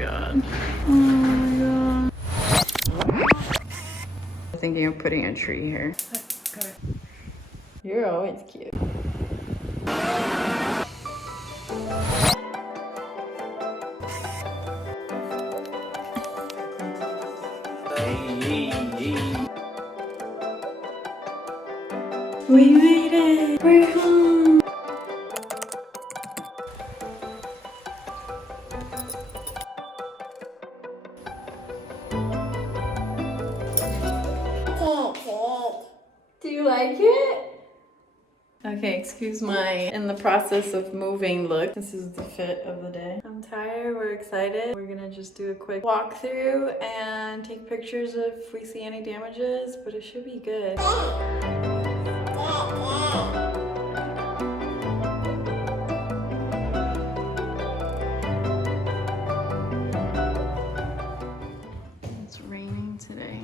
god. Oh my god. I'm thinking of putting a tree here. Okay. You're always cute. We made it! We're home! Do you like it? Okay, excuse my in the process of moving look. This is the fit of the day. I'm tired, we're excited. We're gonna just do a quick walkthrough and take pictures if we see any damages, but it should be good. It's raining today,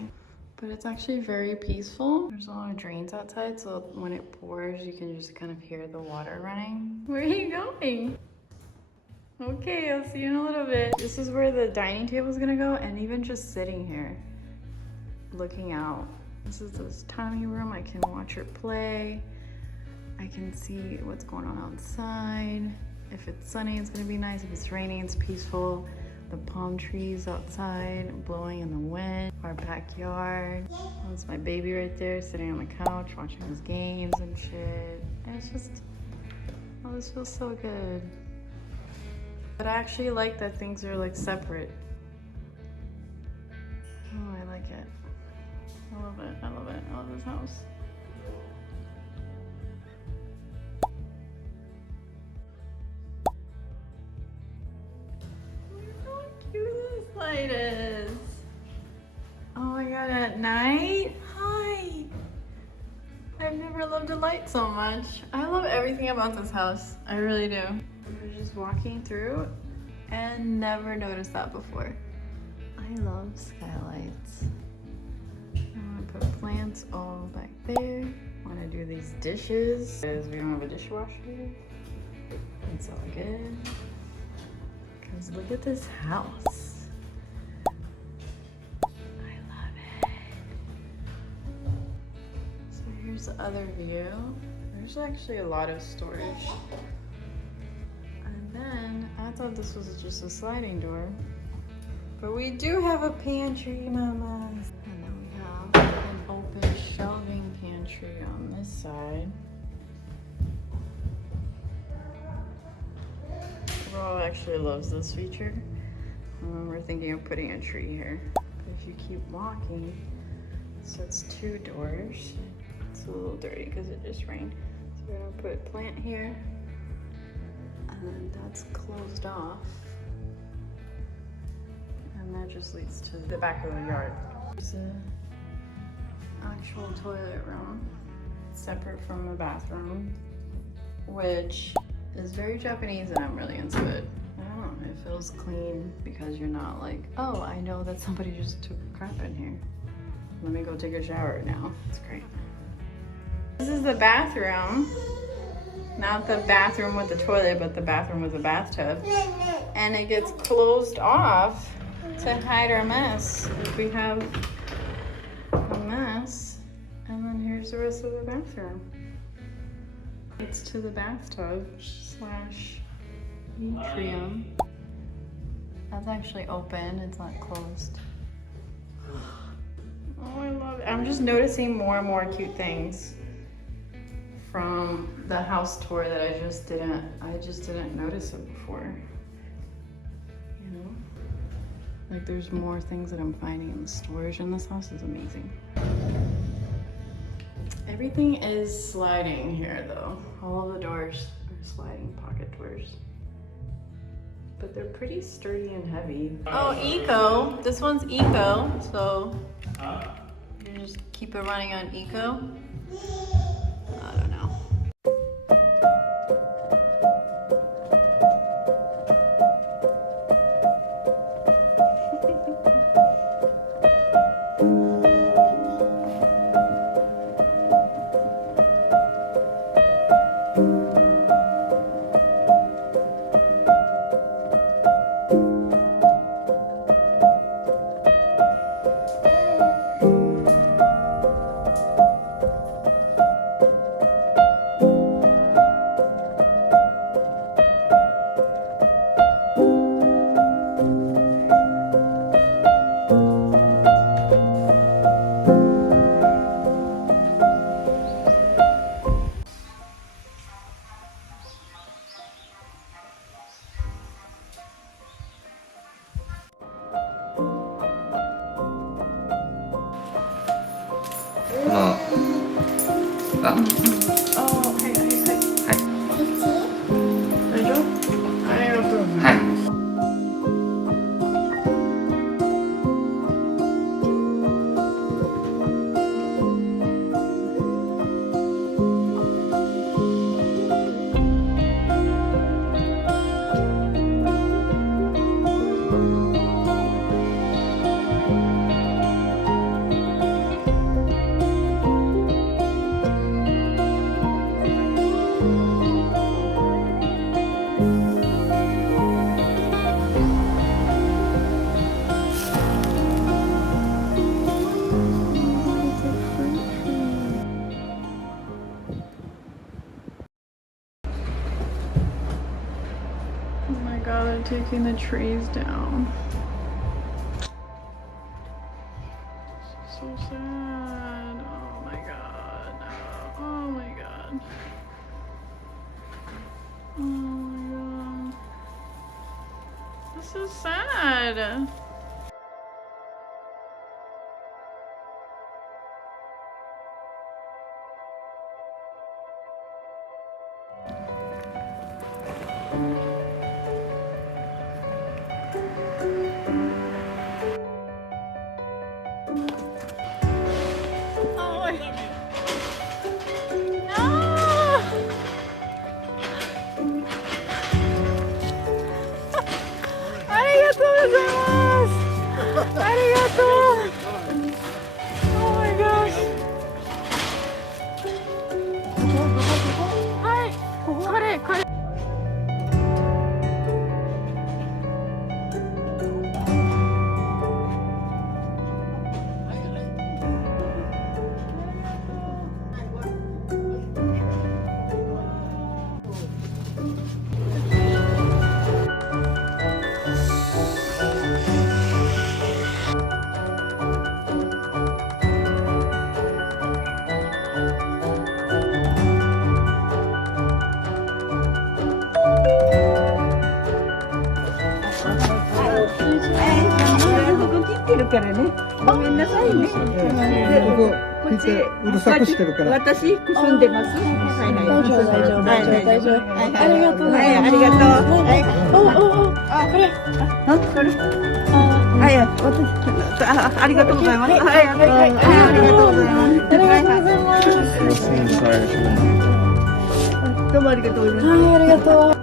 but it's actually very peaceful. There's a lot of drains outside, so when it pours, you can just kind of hear the water running. Where are you going? Okay, I'll see you in a little bit. This is where the dining table is gonna go, and even just sitting here, looking out. This is this tiny room. I can watch her play. I can see what's going on outside. If it's sunny, it's gonna be nice. If it's raining, it's peaceful. The palm trees outside blowing in the wind. Our backyard. That's my baby right there sitting on the couch watching his games and shit. And it's just, oh, this feels so good. But I actually like that things are like separate. Oh, I like it. I love it. I love it. I love this house. Light is. Oh my god, at night? Hi! I've never loved a light so much. I love everything about this house. I really do. We're just walking through and never noticed that before. I love skylights. I'm gonna put plants all back there. I wanna do these dishes because we don't have a dishwasher. It's all good. Because look at this house. Here's the other view. There's actually a lot of storage. And then, I thought this was just a sliding door. But we do have a pantry, mamas. And then we have an open shelving pantry on this side. Ro actually loves this feature. We're thinking of putting a tree here. But if you keep walking, so it's 2 doors. It's a little dirty because it just rained. So we're gonna put a plant here. And then that's closed off. And that just leads to the back of the yard. There's an actual toilet room, separate from the bathroom, which is very Japanese and I'm really into it. I don't know, it feels clean because you're not like, oh, I know that somebody just took crap in here. Let me go take a shower now. It's great. This is the bathroom. Not the bathroom with the toilet, but the bathroom with the bathtub. And it gets closed off to hide our mess. If we have a mess. And then here's the rest of the bathroom. It's to the bathtub slash atrium. That's actually open, it's not closed. Oh, I love it. I'm just noticing more and more cute things from the house tour that I just didn't notice it before. You know? Like there's more things that I'm finding in the storage in this house is amazing. Everything is sliding here though. All of the doors are sliding pocket doors. But they're pretty sturdy and heavy. Oh, eco. This one's eco, so you just keep it running on eco. I don't know. か？あ、はいはいはい。大丈夫？ありがとうございます。はい。Oh my god, they're taking the trees down. So sad. Oh my god. Oh my god. Oh my god. This is sad. Oh my god. No! Arigatou gozaimasu! Arigatou! Oh my gosh. はい、これこれ。からね。ごめんなさいね。こっちうるさくしてるから。私住んでます。はいはい。大丈夫大丈夫大丈夫大丈夫。ありがとうはいありがとう。はい。あこれこれ。はいありがとうございます。はいありがとうございます。ありがとうございます。どうもありがとうございます。はいありがとう。